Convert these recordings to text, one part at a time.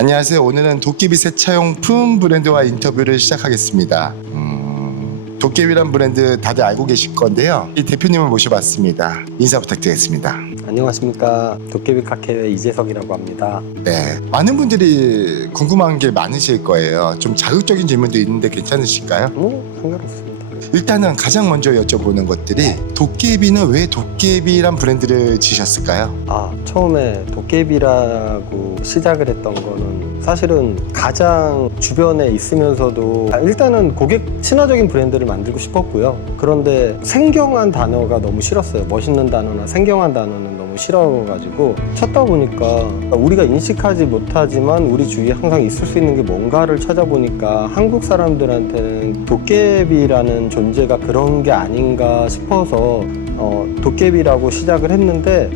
안녕하세요. 오늘은 도깨비 세차용품 브랜드와 인터뷰를 시작하겠습니다. 도깨비란 브랜드 다들 알고 계실 건데요. 이 대표님을 모셔봤습니다. 인사 부탁드리겠습니다. 안녕하십니까. 도깨비 카케의 이재석이라고 합니다. 네, 많은 분들이 궁금한 게 많으실 거예요. 좀 자극적인 질문도 있는데 괜찮으실까요? 상관없습니다. 일단은 가장 먼저 여쭤보는 것들이 도깨비는 왜 도깨비란 브랜드를 지셨을까요? 처음에 도깨비라고 시작을 했던 거는 사실은 가장 주변에 있으면서도 일단은 고객 친화적인 브랜드를 만들고 싶었고요. 그런데 생경한 단어가 너무 싫었어요. 멋있는 단어나 생경한 단어는 너무 싫어가지고 찾다 보니까 우리가 인식하지 못하지만 우리 주위에 항상 있을 수 있는 게 뭔가를 찾아보니까 한국 사람들한테는 도깨비라는 존재가 그런 게 아닌가 싶어서 도깨비라고 시작을 했는데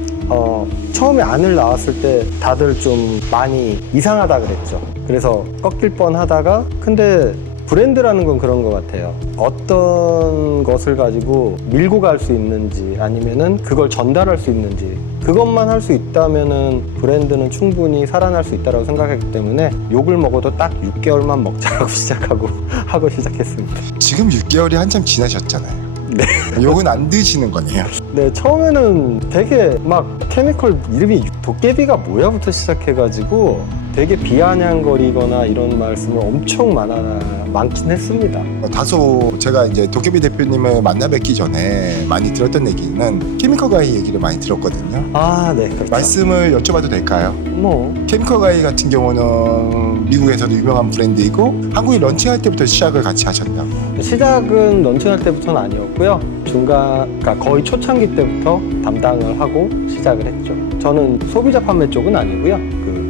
처음에 안을 나왔을 때 다들 좀 많이 이상하다 그랬죠. 그래서 꺾일 뻔 하다가 근데 브랜드라는 건 그런 것 같아요. 어떤 것을 가지고 밀고 갈 수 있는지 아니면은 그걸 전달할 수 있는지 그것만 할 수 있다면은 브랜드는 충분히 살아날 수 있다고 생각했기 때문에 욕을 먹어도 딱 6개월만 먹자라고 하고 시작했습니다. 지금 6개월이 한참 지나셨잖아요. 네. 욕은 안 드시는 거네요. 네, 처음에는 되게 막 케미컬 이름이 도깨비가 뭐야부터 시작해가지고 되게 비아냥거리거나 이런 말씀을 엄청 많긴 했습니다. 다소 제가 이제 도깨비 대표님을 만나 뵙기 전에 많이 들었던 얘기는 케미컬 가이 얘기를 많이 들었거든요. 네, 그렇죠. 말씀을 여쭤봐도 될까요? 케미컬 가이 같은 경우는 미국에서도 유명한 브랜드이고 한국에 런칭할 때부터 시작을 같이 하셨다고. 시작은 런칭할 때부터는 아니었고요. 그러니까 거의 초창기 때부터 담당을 하고 시작을 했죠. 저는 소비자 판매 쪽은 아니고요.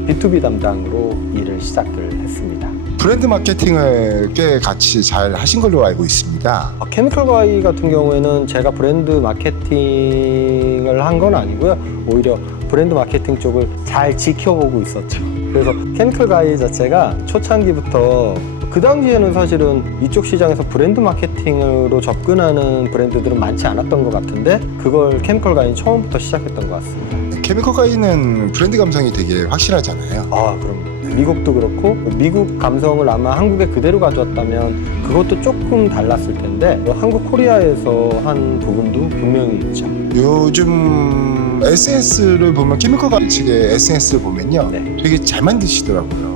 B2B 담당으로 일을 시작을 했습니다. 브랜드 마케팅을 꽤 같이 잘 하신 걸로 알고 있습니다. 케미컬 가이 같은 경우에는 제가 브랜드 마케팅을 한 건 아니고요. 오히려 브랜드 마케팅 쪽을 잘 지켜보고 있었죠. 그래서 케미컬 가이 자체가 초창기부터 그 당시에는 사실은 이쪽 시장에서 브랜드 마케팅으로 접근하는 브랜드들은 많지 않았던 것 같은데 그걸 케미컬 가이는 처음부터 시작했던 것 같습니다. 케미컬 가이는 브랜드 감성이 되게 확실하잖아요. 그럼 미국도 그렇고 미국 감성을 아마 한국에 그대로 가져왔다면 그것도 조금 달랐을 텐데 한국 코리아에서 한 부분도 분명히 있죠. 요즘 SNS를 보면 케미컬 가이 측의 SNS를 보면요. 네. 되게 잘 만드시더라고요.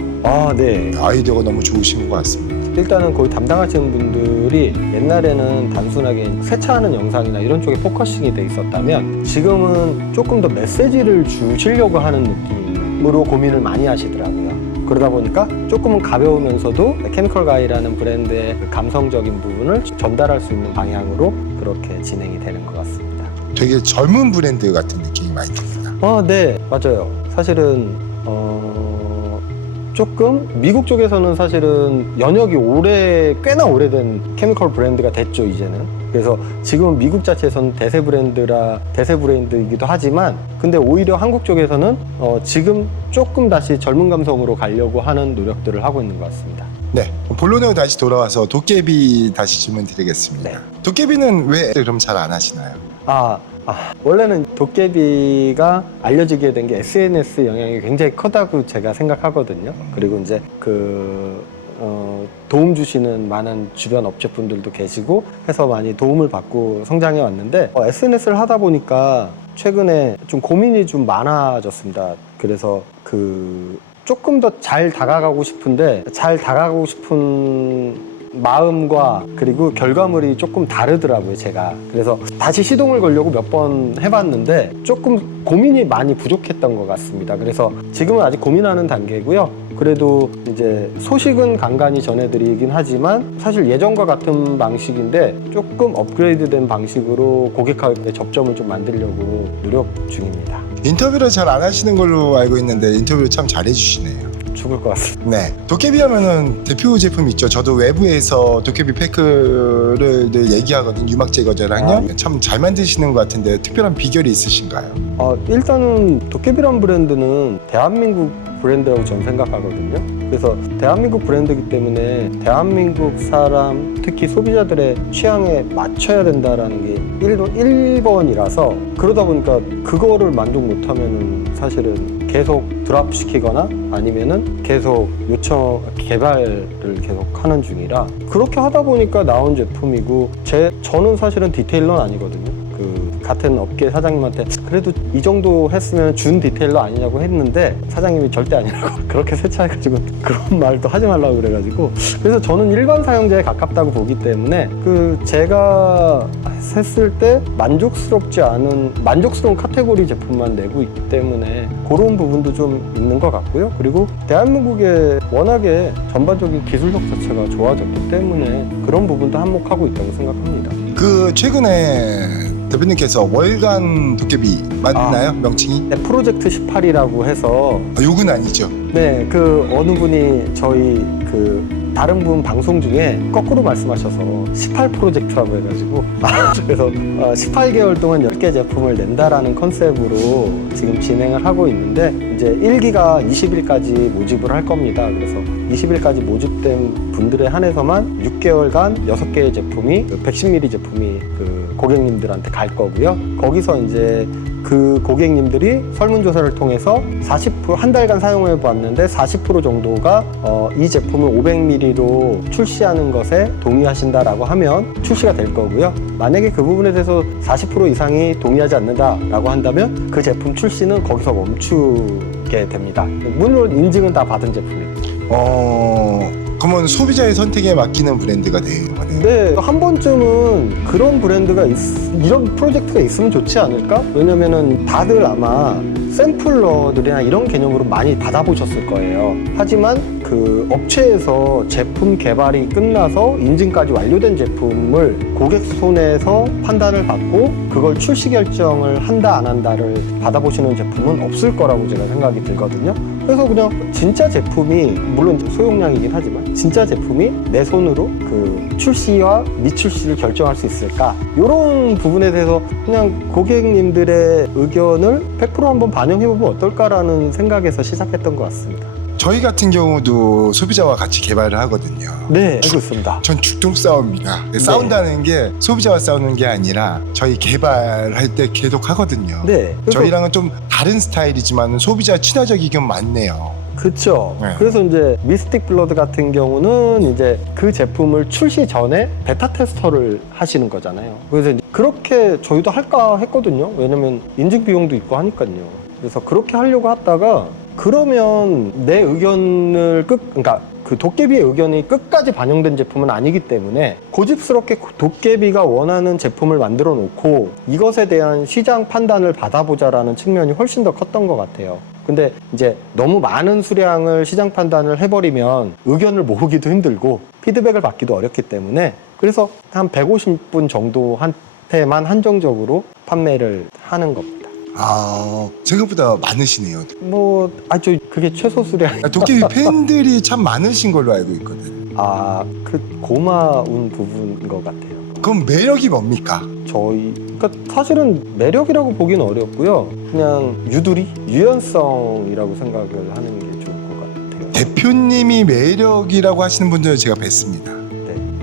네. 아이디어가 너무 좋으신 것 같습니다. 일단은 거기 담당하시는 분들이 옛날에는 단순하게 세차하는 영상이나 이런 쪽에 포커싱이 돼 있었다면 지금은 조금 더 메시지를 주시려고 하는 느낌으로 고민을 많이 하시더라고요. 그러다 보니까 조금은 가벼우면서도 케미컬 가이라는 브랜드의 감성적인 부분을 전달할 수 있는 방향으로 그렇게 진행이 되는 것 같습니다. 되게 젊은 브랜드 같은 느낌이 많이 듭니다. 네, 맞아요. 사실은 조금 미국 쪽에서는 사실은 연역이 꽤나 오래된 케미컬 브랜드가 됐죠, 이제는. 그래서 지금은 미국 자체에서는 대세 브랜드이기도 하지만 근데 오히려 한국 쪽에서는 지금 조금 다시 젊은 감성으로 가려고 하는 노력들을 하고 있는 것 같습니다. 네, 본론으로 다시 돌아와서 도깨비 다시 질문 드리겠습니다. 네. 도깨비는 왜 그럼 잘 안 하시나요? 원래는 도깨비가 알려지게 된 게 SNS 영향이 굉장히 크다고 제가 생각하거든요. 그리고 이제 도움 주시는 많은 주변 업체분들도 계시고 해서 많이 도움을 받고 성장해 왔는데 SNS를 하다 보니까 최근에 좀 고민이 좀 많아졌습니다. 그래서 조금 더 잘 다가가고 싶은데 잘 다가가고 싶은 마음과 그리고 결과물이 조금 다르더라고요, 제가. 그래서 다시 시동을 걸려고 몇 번 해봤는데 조금 고민이 많이 부족했던 것 같습니다. 그래서 지금은 아직 고민하는 단계고요. 그래도 이제 소식은 간간히 전해드리긴 하지만 사실 예전과 같은 방식인데 조금 업그레이드된 방식으로 고객하고의 접점을 좀 만들려고 노력 중입니다. 인터뷰를 잘 안 하시는 걸로 알고 있는데 인터뷰를 참 잘 해주시네요. 죽을 것 같습니다. 네, 도깨비 하면은 대표 제품 있죠. 저도 외부에서 도깨비 패크를 늘 얘기하거든요. 유막 제거제랑요. 참 잘 만드시는 것 같은데 특별한 비결이 있으신가요? 일단은 도깨비란 브랜드는 대한민국 브랜드라고 저는 생각하거든요. 그래서 대한민국 브랜드이기 때문에 대한민국 사람, 특히 소비자들의 취향에 맞춰야 된다라는 게 1번이라서 그러다 보니까 그거를 만족 못하면은 사실은 계속 드랍시키거나 아니면은 계속 요청 개발을 계속 하는 중이라 그렇게 하다 보니까 나온 제품이고 저는 사실은 디테일러는 아니거든요. 그 같은 업계 사장님한테 그래도 이 정도 했으면 준 디테일러 아니냐고 했는데 사장님이 절대 아니라고 그렇게 세차해가지고 그런 말도 하지 말라고 그래가지고 그래서 저는 일반 사용자에 가깝다고 보기 때문에 그 제가 했을 때 만족스럽지 않은 만족스러운 카테고리 제품만 내고 있기 때문에 그런 부분도 좀 있는 것 같고요. 그리고 대한민국에 워낙에 전반적인 기술력 자체가 좋아졌기 때문에 그런 부분도 한몫하고 있다고 생각합니다. 그 최근에 대표님께서 월간 도깨비 맞나요? 명칭이? 네, 프로젝트 18이라고 해서 욕은 아니죠. 네, 그 어느 분이 저희 그 다른 분 방송 중에 거꾸로 말씀하셔서 18 프로젝트라고 해가지고 그래서 18개월 동안 10개 제품을 낸다라는 컨셉으로 지금 진행을 하고 있는데 이제 1기가 20일까지 모집을 할 겁니다. 그래서 20일까지 모집된 분들에 한해서만 6개월간 6개의 제품이 그 110ml 제품이 그 고객님들한테 갈 거고요. 거기서 이제 그 고객님들이 설문조사를 통해서 40% 한 달간 사용해 봤는데 40% 정도가 이 제품을 500ml로 출시하는 것에 동의하신다라고 하면 출시가 될 거고요. 만약에 그 부분에 대해서 40% 이상이 동의하지 않는다라고 한다면 그 제품 출시는 거기서 멈추게 됩니다. 물론 인증은 다 받은 제품입니다. 그러면 소비자의 선택에 맡기는 브랜드가 되는 거네요. 네, 한 번쯤은 그런 브랜드가 이런 프로젝트가 있으면 좋지 않을까? 왜냐면은 다들 아마 샘플러들이나 이런 개념으로 많이 받아보셨을 거예요. 하지만 그 업체에서 제품 개발이 끝나서 인증까지 완료된 제품을 고객 손에서 판단을 받고 그걸 출시 결정을 한다 안 한다를 받아보시는 제품은 없을 거라고 제가 생각이 들거든요. 그래서 그냥 진짜 제품이 물론 소용량이긴 하지만 진짜 제품이 내 손으로 그 출시와 미출시를 결정할 수 있을까? 이런 부분에 대해서 그냥 고객님들의 의견을 100% 한번 반영해보면 어떨까라는 생각에서 시작했던 것 같습니다. 저희 같은 경우도 소비자와 같이 개발을 하거든요. 네, 알고 있습니다. 전 죽도록 싸웁니다. 싸운다는 게 소비자와 싸우는 게 아니라 저희 개발할 때 계속 하거든요. 네, 저희랑은 좀 다른 스타일이지만 소비자 친화적이긴 많네요. 그렇죠. 네. 그래서 이제 미스틱 블러드 같은 경우는 이제 그 제품을 출시 전에 베타 테스터를 하시는 거잖아요. 그래서 이제 그렇게 저희도 할까 했거든요. 왜냐면 인증 비용도 있고 하니까요. 그래서 그렇게 하려고 하다가 그러면 내 의견을 그러니까 그 도깨비의 의견이 끝까지 반영된 제품은 아니기 때문에 고집스럽게 도깨비가 원하는 제품을 만들어 놓고 이것에 대한 시장 판단을 받아보자라는 측면이 훨씬 더 컸던 것 같아요. 근데 이제 너무 많은 수량을 시장 판단을 해버리면 의견을 모으기도 힘들고 피드백을 받기도 어렵기 때문에 그래서 한 150분 정도한테만 한정적으로 판매를 하는 겁니다. 생각보다 많으시네요. 그게 최소 수량. 도깨비 팬들이 참 많으신 걸로 알고 있거든. 그 고마운 부분인 것 같아요. 그럼 매력이 뭡니까? 그러니까 사실은 매력이라고 보기는 어렵고요. 그냥 유연성이라고 생각을 하는 게 좋을 것 같아요. 대표님이 매력이라고 하시는 분들을 제가 뵀습니다.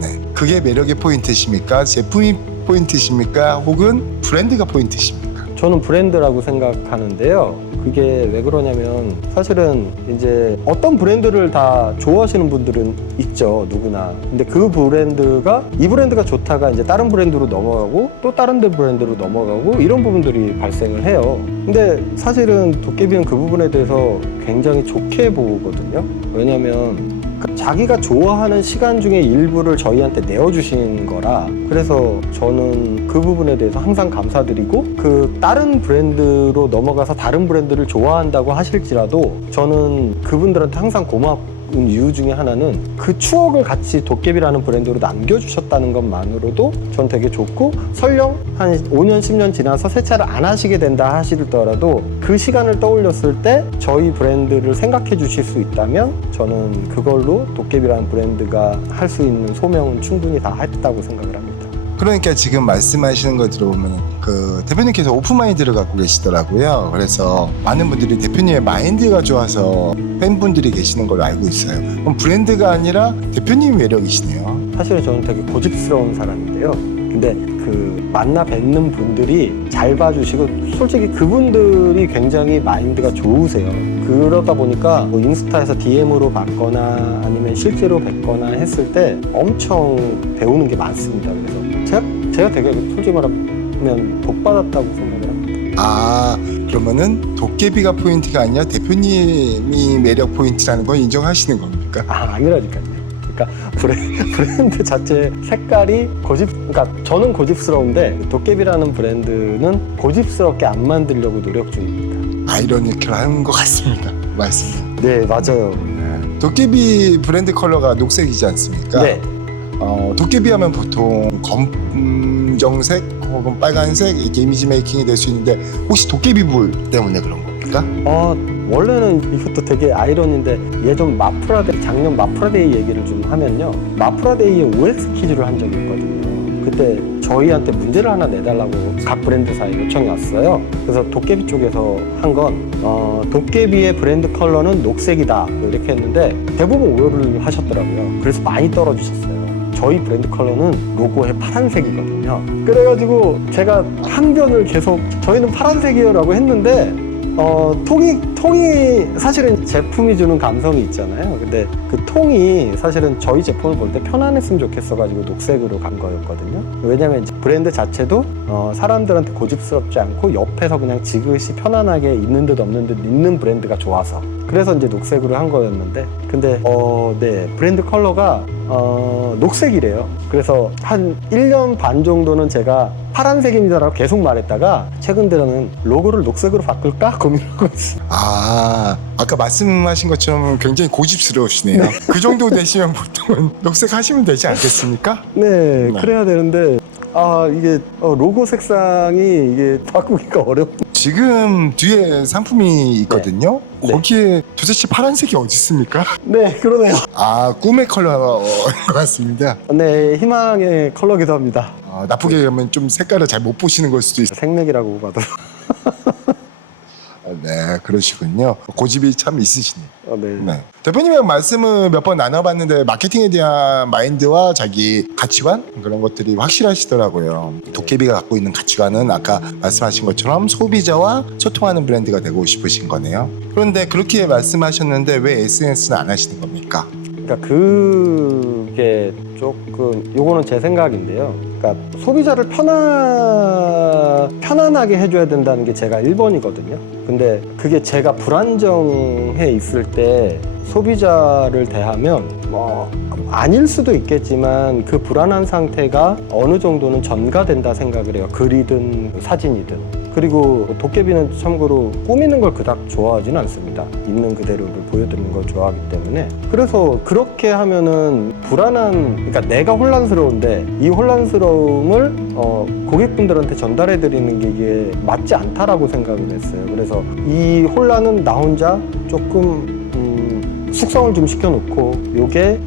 네. 그게 매력의 포인트십니까? 제품이 포인트십니까? 혹은 브랜드가 포인트십니까? 저는 브랜드라고 생각하는데요. 그게 왜 그러냐면 사실은 이제 어떤 브랜드를 다 좋아하시는 분들은 있죠, 누구나. 근데 그 브랜드가 이 브랜드가 좋다가 이제 다른 브랜드로 넘어가고 또 다른 브랜드로 넘어가고 이런 부분들이 발생을 해요. 근데 사실은 도깨비는 그 부분에 대해서 굉장히 좋게 보거든요. 왜냐면 자기가 좋아하는 시간 중에 일부를 저희한테 내어주신 거라 그래서 저는 그 부분에 대해서 항상 감사드리고 그 다른 브랜드로 넘어가서 다른 브랜드를 좋아한다고 하실지라도 저는 그분들한테 항상 고마운 이유 중에 하나는 그 추억을 같이 도깨비라는 브랜드로 남겨주셨다는 것만으로도 전 되게 좋고 설령 한 5년 10년 지나서 세차를 안 하시게 된다 하시더라도 그 시간을 떠올렸을 때 저희 브랜드를 생각해 주실 수 있다면 저는 그걸로 도깨비라는 브랜드가 할 수 있는 소명은 충분히 다 했다고 생각을 합니다. 그러니까 지금 말씀하시는 거 들어보면 그 대표님께서 오픈마인드를 갖고 계시더라고요. 그래서 많은 분들이 대표님의 마인드가 좋아서 팬분들이 계시는 걸로 알고 있어요. 그럼 브랜드가 아니라 대표님이 매력이시네요. 사실은 저는 되게 고집스러운 사람인데요. 근데 그 만나 뵙는 분들이 잘 봐주시고 솔직히 그분들이 굉장히 마인드가 좋으세요. 그러다 보니까 뭐 인스타에서 DM으로 받거나 아니면 실제로 뵙거나 했을 때 엄청 배우는 게 많습니다. 그래서 제가 되게 솔직히 말하면 복받았다고 생각을 합니다. 아, 그러면은 도깨비가 포인트가 아니라 대표님이 매력 포인트라는 걸 인정하시는 겁니까? 아니라니까요. 그러니까 브랜드 자체 색깔이 그러니까 저는 고집스러운데 도깨비라는 브랜드는 고집스럽게 안 만들려고 노력 중입니다. 아이러니컬한 것 같습니다. 말씀. 네, 맞아요. 도깨비 브랜드 컬러가 녹색이지 않습니까? 네. 도깨비 하면 보통 검정색 혹은 빨간색 이렇게 이미지 메이킹이 될 수 있는데 혹시 도깨비불 때문에 그런 겁니까? 원래는 이것도 되게 아이러니인데 예전 작년 마프라데이 얘기를 좀 하면요. 마프라데이에 OX 퀴즈를 한 적이 있거든요. 그때 저희한테 문제를 하나 내달라고 각 브랜드사에 요청이 왔어요. 그래서 도깨비 쪽에서 한 건 도깨비의 브랜드 컬러는 녹색이다 이렇게 했는데 대부분 오열을 하셨더라고요. 그래서 많이 떨어지셨어요. 저희 브랜드 컬러는 로고에 파란색이거든요. 그래가지고 제가 항변을 계속 저희는 파란색이요 라고 했는데 통이 사실은 제품이 주는 감성이 있잖아요. 근데 그 통이 사실은 저희 제품을 볼 때 편안했으면 좋겠어가지고 녹색으로 간 거였거든요. 왜냐면 이제 브랜드 자체도 사람들한테 고집스럽지 않고 옆에서 그냥 지그시 편안하게 있는 듯 없는 듯 있는 브랜드가 좋아서 그래서 이제 녹색으로 한 거였는데 근데 네 브랜드 컬러가 녹색이래요. 그래서 한 1년 반 정도는 제가 파란색입니다라고 계속 말했다가 최근 들어는 로고를 녹색으로 바꿀까 고민하고 있어요. 아까 말씀하신 것처럼 굉장히 고집스러우시네요. 네. 그 정도 되시면 보통은 녹색 하시면 되지 않겠습니까? 네, 그래야 되는데 이게 로고 색상이 이게 바꾸기가 어렵네요. 지금 뒤에 상품이 있거든요. 네. 거기에 도대체 파란색이 어디 있습니까? 네, 그러네요. 꿈의 컬러인 것 같습니다. 네, 희망의 컬러기도 합니다. 나쁘게 하면 좀 색깔을 잘 못 보시는 걸 수도 있어요. 생맥이라고 봐도. 네, 그러시군요. 고집이 참 있으시네요. 네. 네. 대표님이랑 말씀을 몇 번 나눠봤는데 마케팅에 대한 마인드와 자기 가치관 그런 것들이 확실하시더라고요. 도깨비가 갖고 있는 가치관은 아까 말씀하신 것처럼 소비자와 소통하는 브랜드가 되고 싶으신 거네요. 그런데 그렇게 말씀하셨는데 왜 SNS는 안 하시는 겁니까? 그러니까 그게 조금 요거는 제 생각인데요. 그러니까 소비자를 편안하게 해줘야 된다는 게 제가 1번이거든요. 근데 그게 제가 불안정해 있을 때 소비자를 대하면 아닐 수도 있겠지만 그 불안한 상태가 어느 정도는 전가된다 생각을 해요. 글이든 사진이든. 그리고 도깨비는 참고로 꾸미는 걸 그닥 좋아하지는 않습니다. 있는 그대로를 보여드리는 걸 좋아하기 때문에. 그래서 그렇게 하면은 그러니까 내가 혼란스러운데 이 혼란스러움을 고객분들한테 전달해드리는 게 이게 맞지 않다라고 생각을 했어요. 그래서 이 혼란은 나 혼자 조금 숙성을 좀 시켜놓고 요게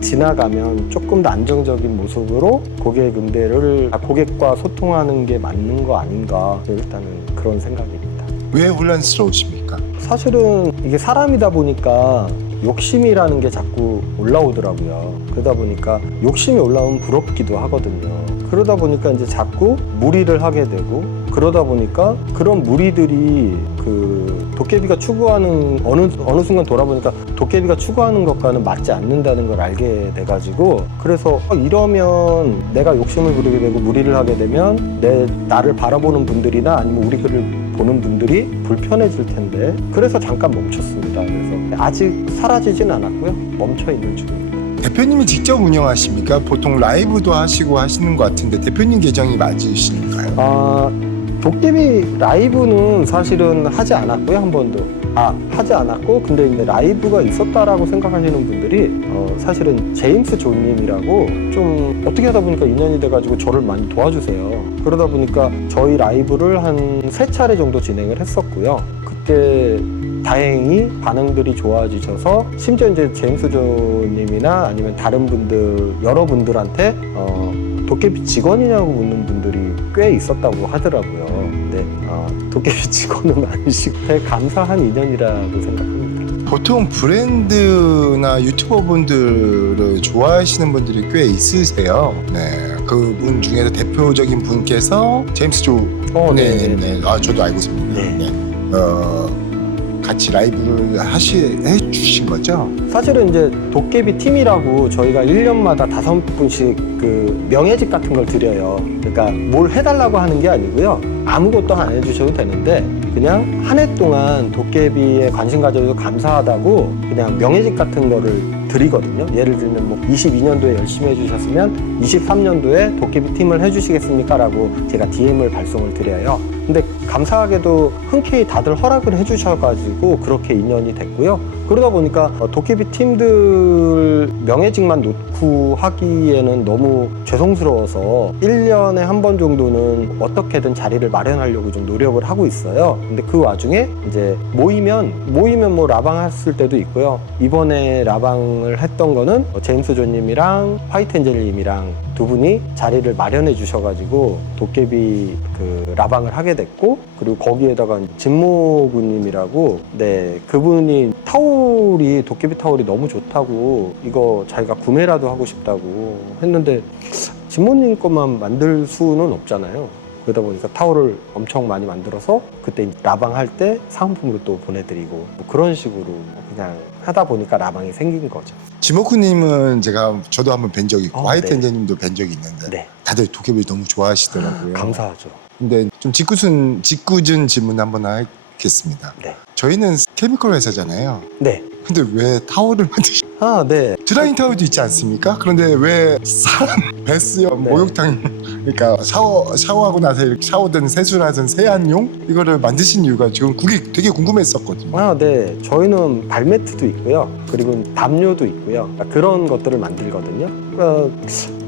지나가면 조금 더 안정적인 모습으로 고객과 소통하는 게 맞는 거 아닌가 일단은 그런 생각입니다. 왜 혼란스러우십니까? 사실은 이게 사람이다 보니까 욕심이라는 게 자꾸 올라오더라고요. 그러다 보니까 욕심이 올라오면 부럽기도 하거든요. 그러다 보니까 이제 자꾸 무리를 하게 되고 그러다 보니까 그런 무리들이 그 도깨비가 추구하는 어느 순간 돌아보니까 도깨비가 추구하는 것과는 맞지 않는다는 걸 알게 돼가지고 그래서 이러면 내가 욕심을 부리게 되고 무리를 하게 되면 나를 바라보는 분들이나 아니면 우리 글을 보는 분들이 불편해질 텐데 그래서 잠깐 멈췄습니다. 그래서 아직 사라지진 않았고요. 멈춰 있는 중입니다. 대표님이 직접 운영하십니까? 보통 라이브도 하시고 하시는 것 같은데 대표님 계정이 맞으신가요? 도깨비 라이브는 사실은 하지 않았고요. 한 번도. 하지 않았고 근데 이제 라이브가 있었다라고 생각하시는 분들이 사실은 제임스 존님이라고 좀 어떻게 하다 보니까 인연이 돼가지고 저를 많이 도와주세요. 그러다 보니까 저희 라이브를 한 3차례 정도 진행을 했었고요. 그때 다행히 반응들이 좋아지셔서 심지어 이제 제임스 존님이나 아니면 다른 분들 여러분들한테 도깨비 직원이냐고 묻는 분들이 꽤 있었다고 하더라고요. 근데 도깨비 직원은 아니시고 되게 감사한 인연이라고 생각합니다. 보통 브랜드나 유튜버 분들을 좋아하시는 분들이 꽤 있으세요. 네, 그분 중에서 대표적인 분께서 제임스 조. 네. 아, 저도 알고 있습니다. 네. 같이 라이브를 해주신 거죠? 사실은 이제 도깨비 팀이라고 저희가 1년마다 5분씩 그 명예직 같은 걸 드려요. 그러니까 뭘 해달라고 하는 게 아니고요. 아무것도 안 해주셔도 되는데 그냥 한 해 동안 도깨비에 관심 가져줘서 감사하다고 그냥 명예직 같은 거를 드리거든요. 예를 들면 뭐 22년도에 열심히 해주셨으면 23년도에 도깨비 팀을 해주시겠습니까? 라고 제가 DM을 발송을 드려요. 근데 감사하게도 흔쾌히 다들 허락을 해주셔가지고 그렇게 인연이 됐고요. 그러다 보니까 도깨비 팀들 명예직만 놓고 하기에는 너무 죄송스러워서 1년에 한 번 정도는 어떻게든 자리를 마련하려고 좀 노력을 하고 있어요. 근데 그 와중에 이제 모이면 뭐 라방 했을 때도 있고요. 이번에 라방을 했던 거는 제임스 존님이랑 화이트 엔젤님이랑 두 분이 자리를 마련해 주셔가지고 도깨비 그 라방을 하게 됐고, 그리고 거기에다가 진모구님이라고, 네, 그분이 타올이 도깨비 타올이 너무 좋다고 이거 자기가 구매라도 하고 싶다고 했는데 진모님 것만 만들 수는 없잖아요. 그러다 보니까 타올을 엄청 많이 만들어서 그때 라방 할 때 사은품으로 또 보내드리고 뭐 그런 식으로 그냥 하다 보니까 라방이 생긴 거죠. 지모쿠님은 저도 한번 뵌 적이 있고 화이트 네. 엔젤님도 뵌 적이 있는데 네. 다들 도깨비를 너무 좋아하시더라고요. 감사하죠. 근데 좀 짓궂은 질문 한번 하겠습니다. 네. 저희는 케미컬 회사잖아요. 네. 근데 왜 타올을 만드시? 아, 네. 드라잉 타올도 있지 않습니까? 그런데 왜 사람 베스형 네. 목욕탕, 그러니까 샤워하고 나서 이렇게 샤워든 세수라든 세안용 이거를 만드신 이유가 지금 그게 되게 궁금했었거든요. 아, 네. 저희는 발매트도 있고요. 그리고 담요도 있고요. 그러니까 그런 것들을 만들거든요. 그러니까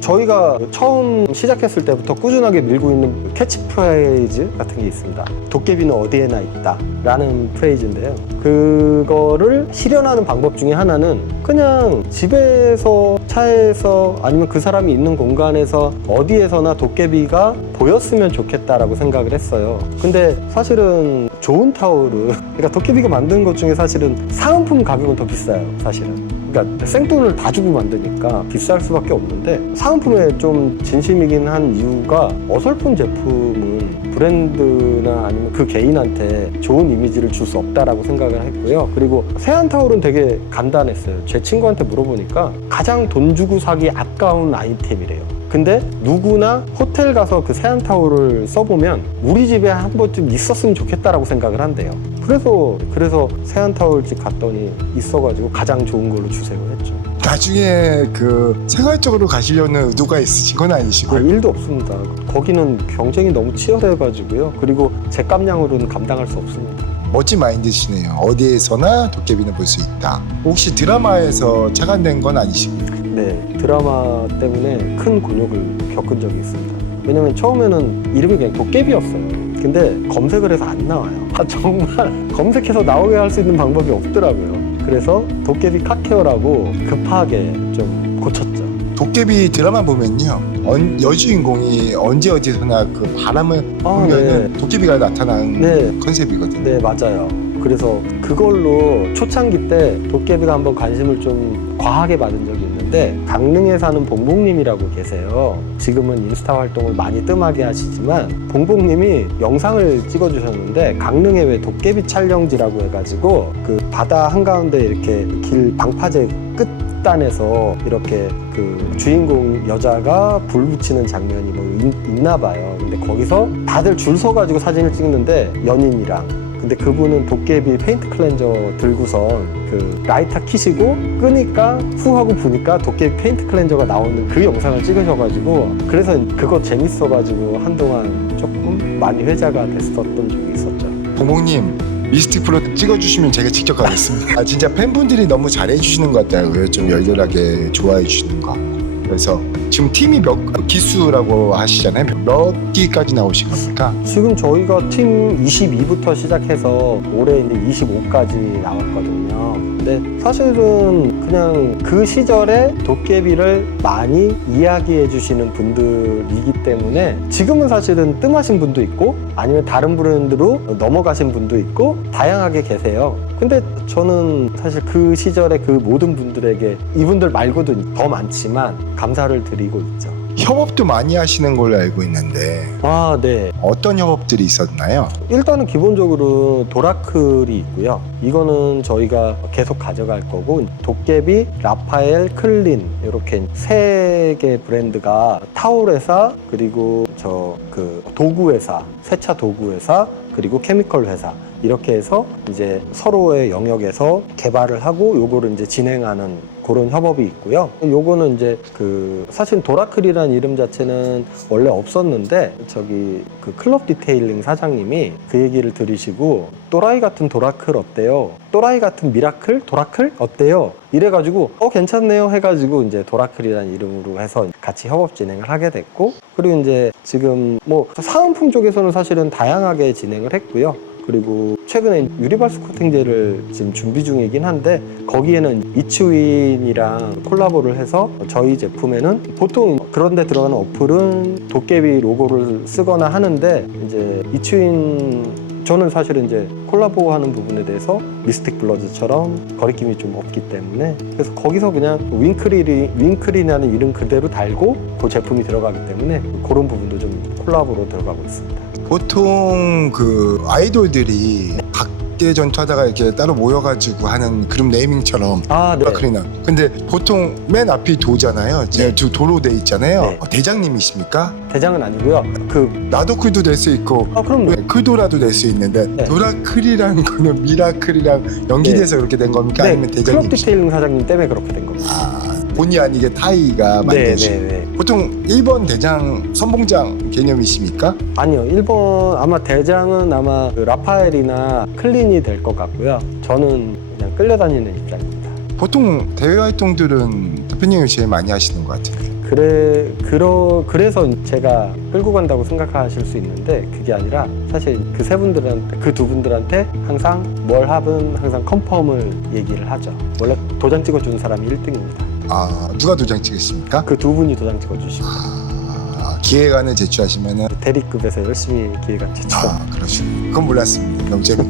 저희가 처음 시작했을 때부터 꾸준하게 밀고 있는 캐치프레이즈 같은 게 있습니다. 도깨비는 어디에나 있다 라는 프레이즈인데요. 그거를 실현하는 방법 중에 하나는 그냥 집에서, 차에서, 아니면 그 사람이 있는 공간에서 어디에서나 도깨비가 보였으면 좋겠다라고 생각을 했어요. 근데 사실은 좋은 타올은, 그러니까 도깨비가 만든 것 중에 사실은 사은품 가격은 더 비싸요, 사실은. 그러니까 생돈을 다 주고 만드니까 비쌀 수밖에 없는데, 사은품에 좀 진심이긴 한 이유가 어설픈 제품은 브랜드나 아니면 그 개인한테 좋은 이미지를 줄 수 없다라고 생각을 했고요. 그리고 세안 타올은 되게 간단했어요. 제 친구한테 물어보니까 가장 돈 주고 사기 아까운 아이템이래요. 근데 누구나 호텔 가서 그 세안 타올을 써보면 우리 집에 한 번쯤 있었으면 좋겠다라고 생각을 한대요. 그래서 세안 타올집 갔더니 있어가지고 가장 좋은 걸로 주세요 했죠. 나중에 그 생활적으로 가시려는 의도가 있으신 건 아니시고? 아, 일도 없습니다. 거기는 경쟁이 너무 치열해가지고요. 그리고 제 깜냥으로는 감당할 수 없습니다. 멋진 마인드시네요. 어디에서나 도깨비는 볼 수 있다. 혹시 드라마에서 착안된 건 아니시고요? 네, 드라마 때문에 큰 곤욕을 겪은 적이 있습니다. 왜냐면 처음에는 이름이 그냥 도깨비였어요. 근데 검색을 해서 안 나와요. 아, 정말 검색해서 나오게 할 수 있는 방법이 없더라고요. 그래서 도깨비 카케어라고 급하게 좀 고쳤죠. 도깨비 드라마 보면요, 여주인공이 언제 어디서나 그 바람을 불면은 네. 도깨비가 나타나는 네. 컨셉이거든요. 네, 맞아요. 그래서 그걸로 초창기 때 도깨비가 한번 관심을 좀 과하게 받은 적이 있는데, 강릉에 사는 봉봉님이라고 계세요. 지금은 인스타 활동을 많이 뜸하게 하시지만 봉봉님이 영상을 찍어주셨는데, 강릉에 왜 도깨비 촬영지라고 해가지고 그 바다 한가운데 이렇게 길 방파제 끝단에서 이렇게 그 주인공 여자가 불 붙이는 장면이 뭐 있나 봐요. 근데 거기서 다들 줄 서가지고 사진을 찍는데 연인이랑, 근데 그분은 도깨비 페인트 클렌저 들고선 그 라이터 키시고 끄니까 후 하고 보니까 도깨비 페인트 클렌저가 나오는 그 영상을 찍으셔가지고, 그래서 그거 재밌어가지고 한동안 조금 많이 회자가 됐었던 적이 있었죠. 봉봉님, 미스틱 프로 찍어주시면 제가 직접 가겠습니다. 아, 진짜 팬분들이 너무 잘해주시는 것 같아요. 좀 열렬하게 좋아해 주시는 것 같고. 그래서 지금 팀이 몇 기수라고 하시잖아요. 몇 기까지 나오신 겁니까? 지금 저희가 팀 22부터 시작해서 올해 이제 25까지 나왔거든요. 근데 사실은 그냥 그 시절에 도깨비를 많이 이야기해 주시는 분들이기 때문에 지금은 사실은 뜸하신 분도 있고 아니면 다른 브랜드로 넘어가신 분도 있고 다양하게 계세요. 근데 저는 사실 그 시절에 그 모든 분들에게 이분들 말고도 더 많지만 감사를 드리고 있죠. 협업도 많이 하시는 걸로 알고 있는데 아, 네. 어떤 협업들이 있었나요? 일단은 기본적으로 도라클이 있고요. 이거는 저희가 계속 가져갈 거고, 도깨비, 라파엘, 클린 이렇게 세 개 브랜드가 타올 회사, 그리고 도구 회사, 세차 도구 회사, 그리고 케미컬 회사, 이렇게 해서 이제 서로의 영역에서 개발을 하고 요거를 이제 진행하는 그런 협업이 있고요. 요거는 이제 사실 도라클이라는 이름 자체는 원래 없었는데 그 클럽 디테일링 사장님이 그 얘기를 들으시고 또라이 같은 도라클 어때요? 또라이 같은 미라클? 도라클? 어때요? 이래가지고 괜찮네요 해가지고 이제 도라클이라는 이름으로 해서 같이 협업 진행을 하게 됐고, 그리고 이제 지금 뭐 사은품 쪽에서는 사실은 다양하게 진행을 했고요. 그리고 최근에 유리발수 코팅제를 지금 준비 중이긴 한데, 거기에는 이츠윈이랑 콜라보를 해서 저희 제품에는 보통 그런데 들어가는 어플은 도깨비 로고를 쓰거나 하는데, 이제 이츠윈 저는 사실은 이제 콜라보하는 부분에 대해서 미스틱 블러드처럼 거리낌이 좀 없기 때문에, 그래서 거기서 그냥 윙크리라는 이름 그대로 달고 그 제품이 들어가기 때문에 그런 부분도 좀 콜라보로 들어가고 있습니다. 보통 그 아이돌들이 각계 전투하다가 이렇게 따로 모여가지고 하는 그룹 네이밍처럼 아, 네. 도라클이나. 근데 보통 맨 앞이 도잖아요. 네. 도로 돼 있잖아요. 네. 대장님이십니까? 대장은 아니고요. 나도클도 될 수 있고 그럼요. 클도라도 될 수 있는데 네. 도라클이라는 거는 미라클이랑 연기돼서 그렇게 된 겁니까? 아니면 클럽 대장님? 디테일링 사장님 때문에 그렇게 된 겁니다. 본의 아니게 타이가 만드신. 네. 보통 1번 대장 선봉장 개념이십니까? 아니요, 1번 아마 대장은 아마 라파엘이나 클린이 될 것 같고요. 저는 그냥 끌려다니는 입장입니다. 보통 대외 활동들은 대표님이 제일 많이 하시는 것 같아요. 그래서 제가 끌고 간다고 생각하실 수 있는데, 그게 아니라 사실 그 두 분들한테 항상 뭘 하든 항상 컨펌을 얘기를 하죠. 원래 도장 찍어주는 사람이 1등입니다. 누가 도장 찍으십니까? 그 두 분이 도장 찍어주시고 기획안을 제출하시면은 대리급에서 열심히 기획안 제출합니다. 그러시군요. 그건 몰랐습니다. 너무 재밌.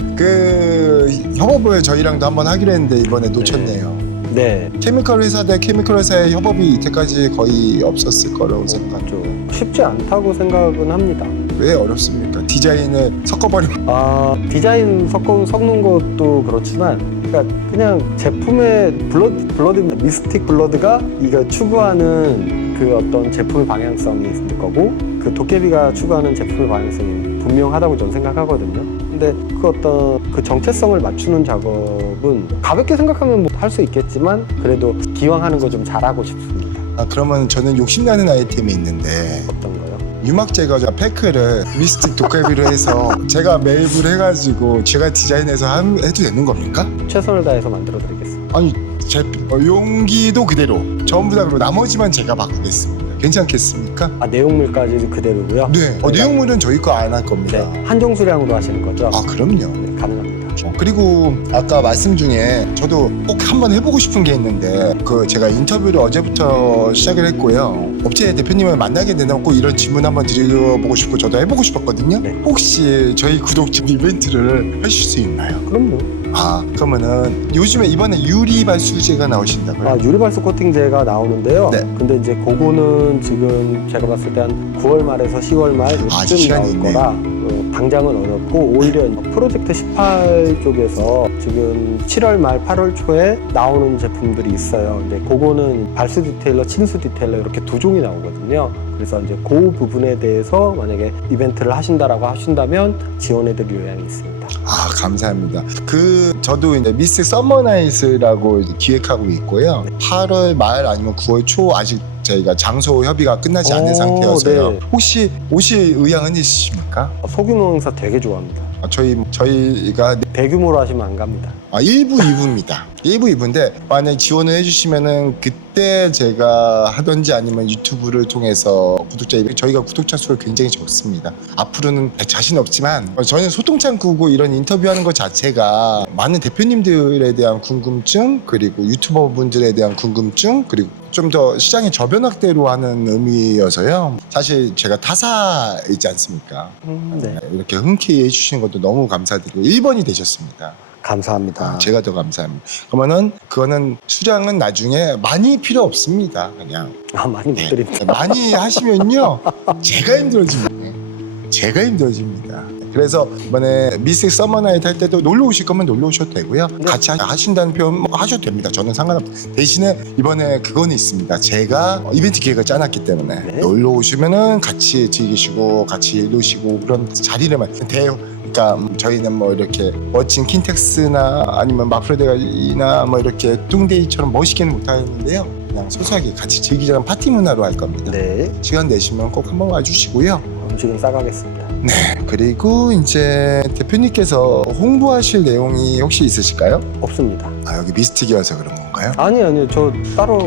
협업을 저희랑도 한번 하기로 했는데 이번에 놓쳤네요. 네. 케미컬 회사 대 케미컬 회사의 협업이 이때까지 거의 없었을 거라고 생각하죠. 쉽지 않다고 생각은 합니다. 왜 어렵습니까? 디자인을 섞어버리면. 디자인 섞는 것도 그렇지만, 그냥 제품의 블러드 미스틱 블러드가 이거 추구하는 그 어떤 제품의 방향성이 있을 거고, 그 도깨비가 추구하는 제품의 방향성이 분명하다고 저는 생각하거든요. 근데 그 정체성을 맞추는 작업은 가볍게 생각하면 할 수 있겠지만, 그래도 기왕 하는 거 좀 잘하고 싶습니다. 그러면 저는 욕심나는 아이템이 있는데, 어떤 거요? 유막 제거 팩을 미스틱 도깨비로 해서 제가 매입을 해가지고 제가 디자인해서 해도 되는 겁니까? 최선을 다해서 만들어 드리겠습니다. 아니 용기도 그대로 전부 다 그리고 나머지만 제가 바꾸겠습니다. 괜찮겠습니까? 내용물까지 그대로고요. 네. 내용물은 저희 거 안 할 겁니다. 네. 한정 수량으로 하시는 거죠? 그럼요. 네, 가능합니다. 그리고 아까 말씀 중에 저도 꼭 한번 해보고 싶은 게 있는데, 제가 인터뷰를 어제부터 시작을 했고요. 업체 대표님을 만나게 되면 꼭 이런 질문 한번 드려보고 싶고 저도 해보고 싶었거든요. 네. 혹시 저희 구독자 이벤트를 하실 수 있나요? 그럼요. 그러면은 요즘에 이번에 유리발수제가 나오신다고요? 유리발수 코팅제가 나오는데요. 네. 근데 이제 그거는 지금 제가 봤을 때 한 9월 말에서 10월 말 요쯤 시간이 나올 있네요. 거라 당장은 어렵고, 오히려 프로젝트 18 쪽에서 지금 7월 말 8월 초에 나오는 제품들이 있어요. 근데 그거는 발수 디테일러, 침수 디테일러 이렇게 두 종이 나오거든요. 그래서 이제 그 부분에 대해서 만약에 이벤트를 하신다라고 하신다면 지원해드릴 의향이 있습니다. 감사합니다. 저도 이제 미스 서머나이트라고 기획하고 있고요. 8월 말 아니면 9월 초 아직 저희가 장소 협의가 끝나지 않은 상태여서요. 네. 혹시 오실 의향은 있으십니까? 소규모 행사 되게 좋아합니다. 저희가 대규모로 하시면 안 갑니다. 1부, 2부입니다. 1부, 2부인데 만약 지원을 해주시면은 그때 제가 하든지 아니면 유튜브를 통해서 저희가 구독자 수가 굉장히 적습니다. 앞으로는 자신 없지만 저는 소통창구고 이런 인터뷰하는 것 자체가 많은 대표님들에 대한 궁금증, 그리고 유튜버 분들에 대한 궁금증, 그리고 좀 더 시장의 저변학대로 하는 의미여서요. 사실 제가 타사이지 않습니까? 네. 이렇게 흔쾌히 해주시는 것도 너무 감사드리고 1번이 되셨습니다. 감사합니다. 제가 더 감사합니다. 그러면은 그거는 수량은 나중에 많이 필요 없습니다. 그냥 많이 못 드립니다. 많이 하시면요 제가 힘들어집니다. 제가 힘들어집니다. 그래서 이번에 미스틱 서머나이트 할 때도 놀러 오실 거면 놀러 오셔도 되고요. 같이 하신다는 표현 뭐 하셔도 됩니다. 저는 상관없어요. 대신에 이번에 그건 있습니다. 제가 이벤트 기획을 짜놨기 때문에 네. 놀러 오시면은 같이 즐기시고 같이 노시고 그런 자리를만 그러니까 저희는 뭐 이렇게 멋진 킨텍스나 아니면 마프로데가이나 뭐 이렇게 뚱데이처럼 멋있게는 못하는데요. 그냥 소소하게 같이 즐기자는 파티 문화로 할 겁니다. 네. 시간 내시면 꼭 한번 와주시고요. 음식은 싸가겠습니다. 네, 그리고 이제 대표님께서 홍보하실 내용이 혹시 있으실까요? 없습니다. 아, 여기 미스틱이어서 그런 건가요? 아니요. 저 따로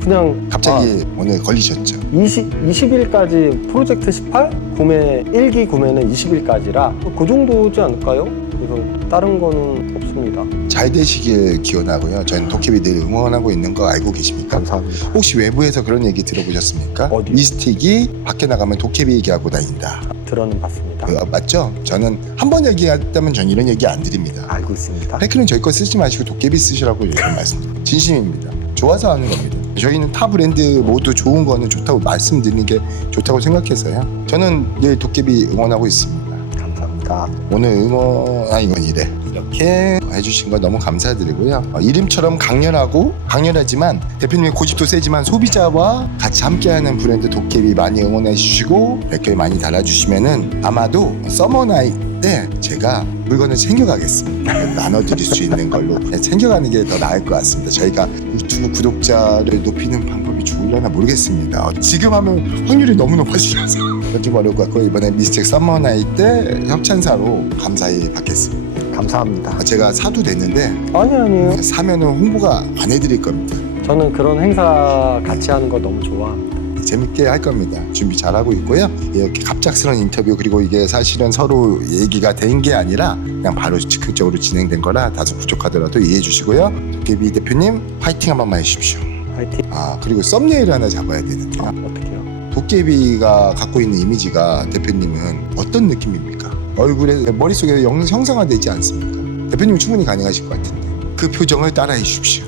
그냥 갑자기 오늘 걸리셨죠? 20일까지 프로젝트 18 구매 1기 구매는 20일까지라 그 정도지 않을까요? 그래서 다른 거는 없습니다. 잘 되시길 기원하고요. 저는 도깨비 늘 응원하고 있는 거 알고 계십니까? 감사합니다. 혹시 외부에서 그런 얘기 들어보셨습니까? 어디요? 미스틱이 밖에 나가면 도깨비 얘기하고 다닌다. 들어는 봤습니다. 맞죠? 저는 한 번 얘기했다면 전 이런 얘기 안 드립니다. 알고 있습니다. 팩크는 저희 거 쓰지 마시고 도깨비 쓰시라고 얘기 말씀드립니다. 진심입니다. 좋아서 하는 겁니다. 저희는 타 브랜드 모두 좋은 거는 좋다고 말씀드리는 게 좋다고 생각해서요. 저는 늘 도깨비 응원하고 있습니다. 감사합니다. 오늘 이건 이래. 이렇게 해주신 거 너무 감사드리고요. 이름처럼 강렬하지만 대표님의 고집도 세지만 소비자와 같이 함께하는 브랜드 도깨비 많이 응원해 주시고 댓글 많이 달아주시면은 아마도 서머나잇 때 제가 물건을 챙겨가겠습니다. 나눠드릴 수 있는 걸로 챙겨가는 게 더 나을 것 같습니다. 저희가 유튜브 구독자를 높이는 방법이 좋으려나 모르겠습니다. 지금 하면 확률이 너무 높아지셔서 좀 어려울 것 같고 이번에 미스틱 서머나잇 때 협찬사로 감사히 받겠습니다. 감사합니다. 제가 사도 됐는데 아니요. 사면은 홍보가 안 해드릴 겁니다. 저는 그런 행사 같이 하는 거 너무 좋아합니다. 재밌게 할 겁니다. 준비 잘하고 있고요. 이렇게 갑작스러운 인터뷰 그리고 이게 사실은 서로 얘기가 된 게 아니라 그냥 바로 즉흥적으로 진행된 거라 다소 부족하더라도 이해해 주시고요. 도깨비 대표님 파이팅 한 번만 해주십시오. 파이팅. 그리고 썸네일 하나 잡아야 되는데요. 어떡해요? 도깨비가 갖고 있는 이미지가 대표님은 어떤 느낌입니까? 얼굴에 머릿속에 형상화되지 않습니까? 대표님은 충분히 가능하실 것 같은데 그 표정을 따라해 주십시오.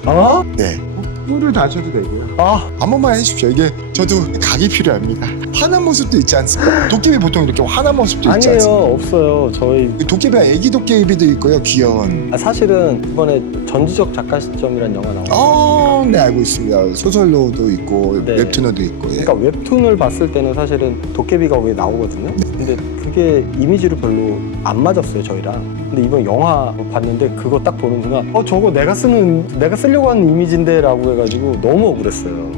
네. 뿔을 다셔도 되고요. 한 번만 해주십시오. 이게 저도 각이 필요합니다. 화난 모습도 있지 않습니까? 도깨비 보통 이렇게 화난 모습도 있지 아니에요. 않습니까? 없어요. 저희 도깨비가 애기 도깨비도 있고요. 귀여운. 사실은 이번에 전지적 작가 시점이라는 영화 나왔어요. 네 알고 있습니다. 소설로도 있고 네. 웹툰어도 있고. 예. 그러니까 웹툰을 봤을 때는 사실은 도깨비가 거기 나오거든요. 근데 그게 이미지로 별로 안 맞았어요 저희랑. 근데 이번 영화 봤는데 그거 딱 보는 순간 저거 내가 쓰려고 하는 이미지인데라고 해가지고 너무 억울했어요.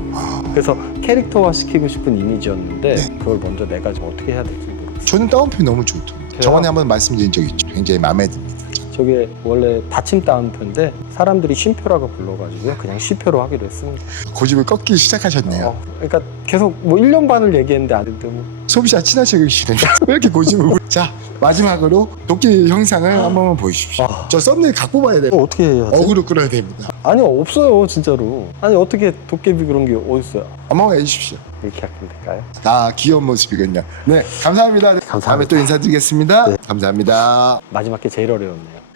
그래서 캐릭터화 시키고 싶은 이미지였는데 그걸 먼저 내가 지금 어떻게 해야 될지 모르겠어요. 저는 다운표 너무 좋던데. 저번에 한번 말씀드린 적 있죠. 굉장히 마음에 듭니다. 저게 원래 받침 따옴표인데 사람들이 쉼표라고 불러가지고요. 그냥 쉼표로 하기로 했습니다. 고집을 꺾기 시작하셨네요. 그러니까 계속 뭐 1년 반을 얘기했는데 안 됐는데 뭐. 소비자 친화적이시네요. 왜 이렇게 고집을 자 마지막으로 도깨비 형상을 한 번만 보여주십시오. 저 썸네일 갖고 봐야 돼요. 어떻게 해야 돼? 어그로 끌어야 됩니다. 아니 없어요 진짜로. 아니 어떻게 도깨비 그런 게 어딨어요? 한번 해주십시오. 이렇게 하면 될까요? 귀여운 모습이군요. 네, 감사합니다. 다음에 또 인사드리겠습니다. 네. 감사합니다. 마지막 게 제일 어려웠네요.